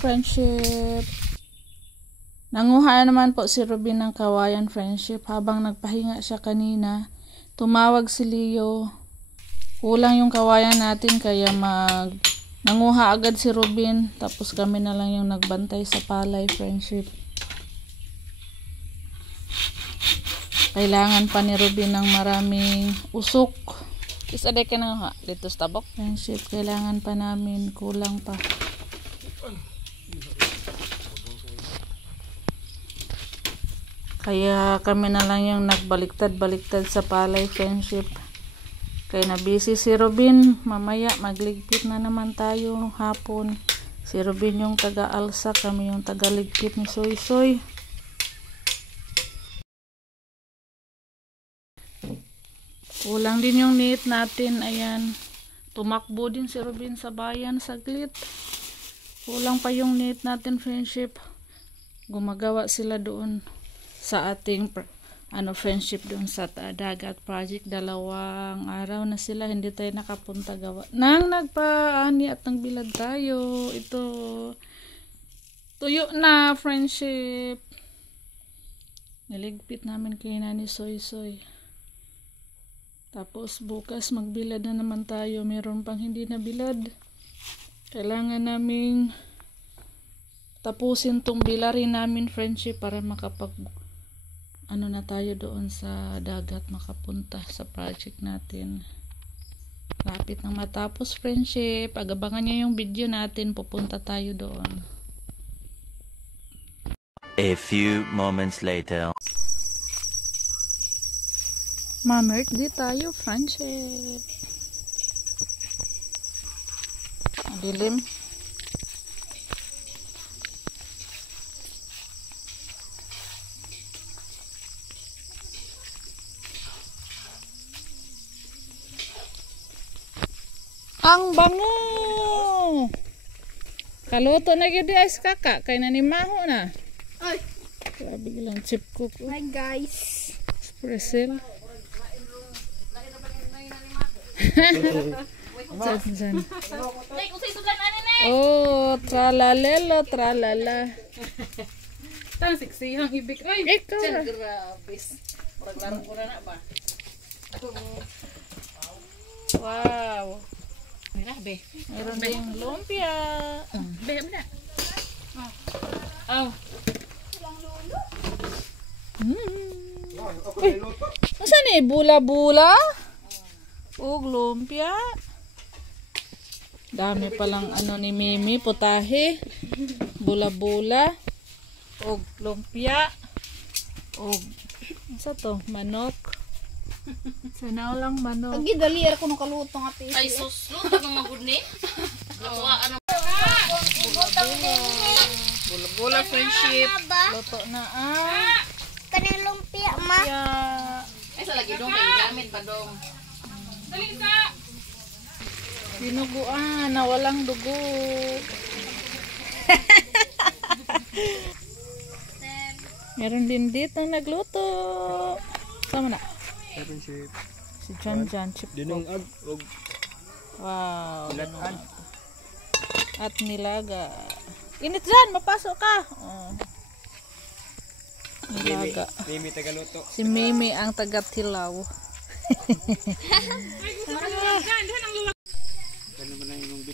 friendship. Nanguha naman po si Robin ng kawayan, friendship. Habang nagpahinga siya kanina, tumawag si Leo. Kulang yung kawayan natin kaya nanguha agad si Robin. Tapos kami na lang yung nagbantay sa palay, friendship. Kailangan pa ni Robin ng maraming usok. Isa day ka na dito sa tabok. Friendship, kailangan pa namin. Kulang pa. Kaya kami na lang yung nagbaliktad-baliktad sa palay, friendship. Kaya na busy si Robin. Mamaya magligpit na naman tayo hapon. Si Robin yung taga-alsa, kami yung taga-ligpit ni Soy Soy. Kulang din yung net natin. Ayan. Tumakbo din si Robin sa bayan saglit. Kulang pa yung net natin, friendship. Gumagawa sila doon sa ating friendship doon sa dagat project. 2 araw na sila hindi tayo nakapunta gawa nang nagpaani at nang bilad tayo. Ito tuyo na, friendship. Niligpit namin kay Nani Soy Soy. Tapos bukas magbilad na naman tayo. Meron pang hindi na bilad. Kailangan naming tapusin tong bilarin namin, friendship, para makapag na tayo doon sa dagat, makapunta sa project natin. Lapit nang matapos, friendship. Agabangan nyo yung video natin, pupunta tayo doon. A few moments later. Mamerkdi tayo, friendship. Dilim. Ang bango! Kaluto na gyud guys, kakak. Kay nanimaho na. Ay! Grabe lang chip cook. Hi guys! Espresso. Dyan. Oh, tralalelo, tralala. Tang siksi ang ibig. Ay! Ikaw na. Grabis. Maraglarong ko na ba? Wow. Grabe. Meron ding lumpia. Be, na. Oh. Uy, masa ni? Bula-bula? O, lumpia. Dami palang ni Mimi, putahe. Bula-bula. O, lumpia. O, isa to? Manok. Sanaw lang manok. Agi dali ko nung kalutong ate. Ay sus, luto ng magud ni. Natuwaan ang Bula-bula, friendship. Luto na Kaning lumpia ma. ay sa lagi dong kay gamit pa dong. Dali sa. Dinuguan na walang dugo. Meron din dito nagluto. Sama na. Si John chip. Dinong ag og Wow. ilatan. At nilaga. Init dyan, mapasok ka. Oh. Nilaga. Mimi tagaluto. Si Mimi ang taga-tilaw.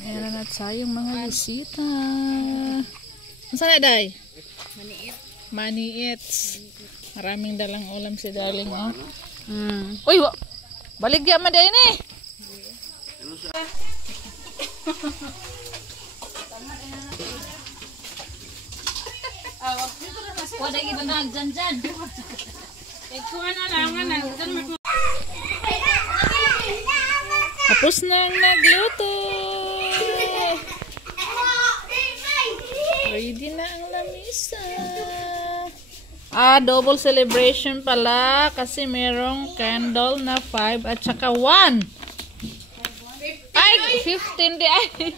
Meron at sayang mga bisita. Saan na, Day? Maniit. Maniits. Maraming dalang ulam si Darling, oh. Uy, baligya man day ni. Wala gyud na dyan. Ikuha na langan na dyan. Tapos na ang nagluto. Ready na ang lamisa. Double celebration pala kasi merong candle na 5 at saka 1. Ay, 15 di ay.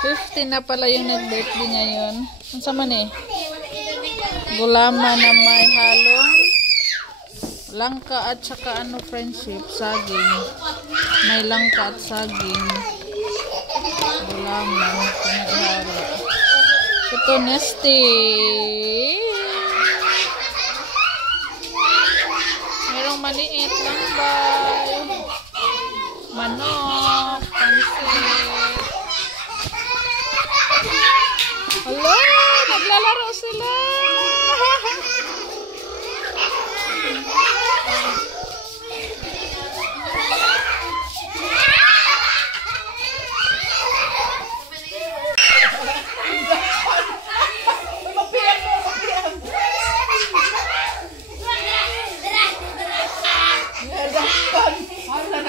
15 na pala yung nag-birthday ngayon. Ang sama ni? Gulama na may halong langka at saka friendship, saging. May langka at saging. gulaman. Ito, Nesty. Merong maliit lang ba? Manok, pansit. Hello, naglalaro sila.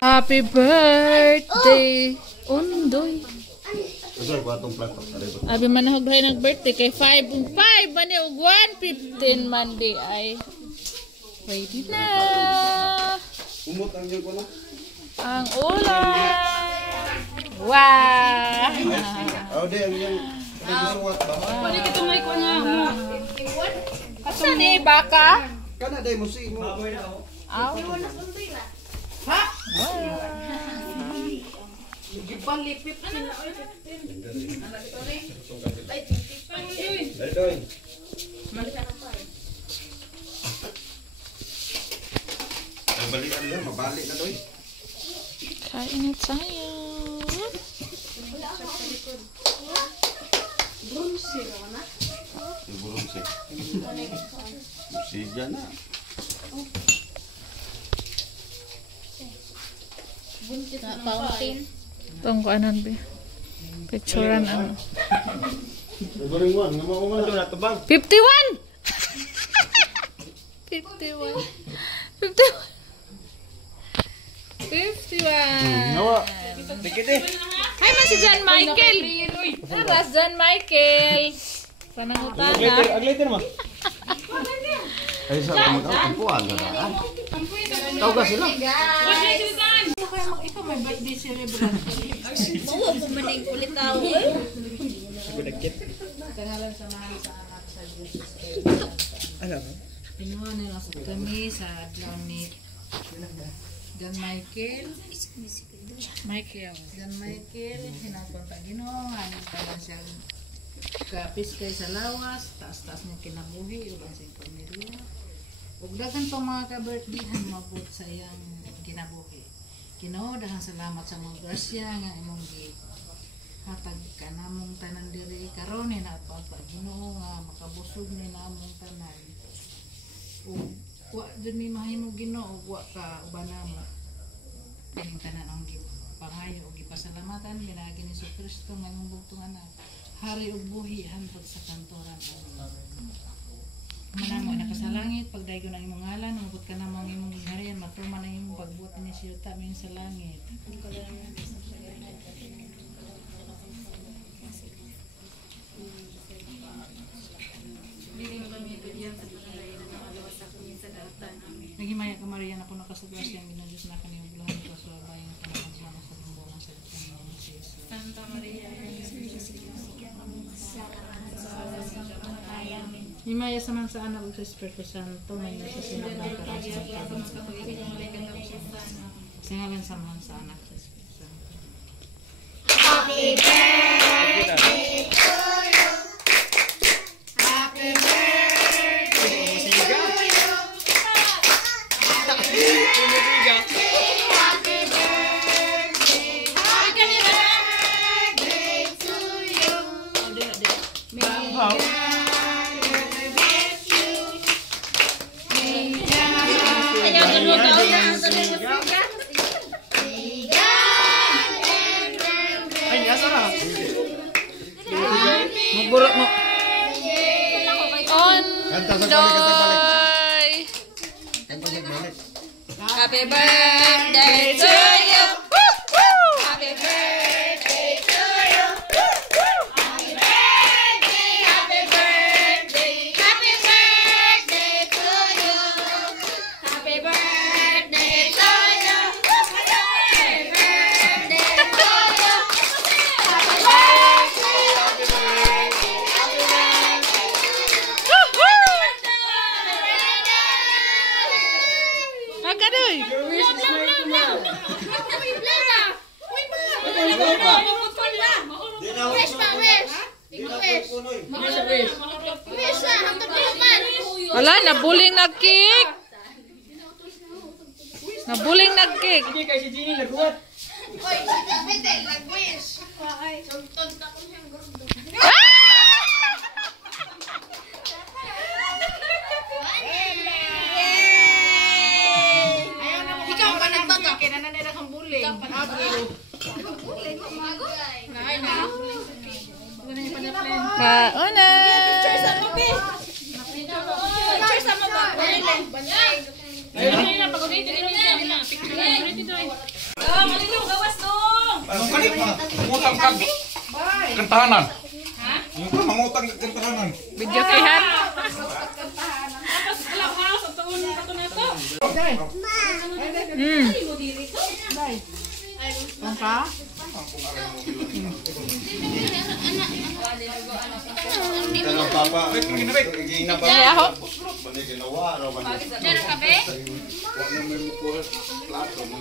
Happy birthday, Undoy. Abi man naghay nag-birthday kay 5 man ni ug 115 man di ay. Ready na. Umot ang yun ko na. Ang ulam. Wow. Oh, di ang yung suwat ba? Pwede ka tumay ko na. Asa ni baka? Kana day mo si mo. Aw. Dali doy. Balikan na, mabalik na doy. Kain na tayo. Burung sih. Siga na. Itong kuanan ba? Picturean ano. Burung wan, ngamo mo na to bang. 51! 51. 51. Ngawa. Dikit eh. Hi man si John Michael. Taras John Michael. Panangutana. Agliter mo. Ay sa kamot ang puan na. Tawag ka sila. Ikaw may birthday celebration. Oo, pumaning ulit tao. Tangalan sa mahal sa anak sa Jesus. Alam mo? Pinuha nila sa kami sa adlaw ni John Michael. John Michael, hinapunta Ginoo, hanin pa lang siya kapis kay sa lawas, taas-taas niya kinabuhi, ulang sa pamilya. Ug daghan pa mga ka-birthdayhan mabot sa iyang kinabuhi. Ginoo, daghang salamat sa mga grasya nga imong hatag ka namong tanan diri karon ni na pa Ginoo nga makabusog ni namong tanan. Ug wa jud mi mahimo Ginoo wa ka ubanamo. Kining tanan ang pangayo ug gipasalamatan ginagi ni Kristo nga imong bugtong anak. Hari ug buhi hantod sa kantoran amin. Manamo na ka sa langit pagdaygon ang imong ngalan umabot ka namang imong giharian matuman ang imong pagbuot ni siyota min sa langit. Nagimaya ka Maria na ko nakasugwas yang ginadus na kaniyong bulahan ko sa bayan ng Panginoon sa bumbong sa Panginoon ng Jesus. Santa Maria, himaya sa man sa anak ug sa Espiritu Santo may sa sinabang karasang sa ngalan sa man sa anak sa Espiritu Santo. Happy birthday to you. Happy birthday to you. Happy birthday. Happy birthday to you. May God bless you. May Magburot mo. Ondoy. Happy birthday to you. Happy birthday to you. Happy birthday, happy birthday, happy birthday to you. Happy birthday to you. Happy birthday to you. Happy Agadoy. Uy, Wish pa, wish. Wish. Wish na, ang tapilupan. Wala, nabuling nag-cake. Nabuling nag-cake. Oy, pwede, nag-wish. Suntod na ko siyang gordo. Ikaw pa nagbaga, kaya na nila kang buling. Kauna. Kentahanan. Mangutang kentahanan. Video kihan. Kalau papa, gina ba? Kaya ako. Bani ginawa raw man. Diyan ka, be? Plato mo.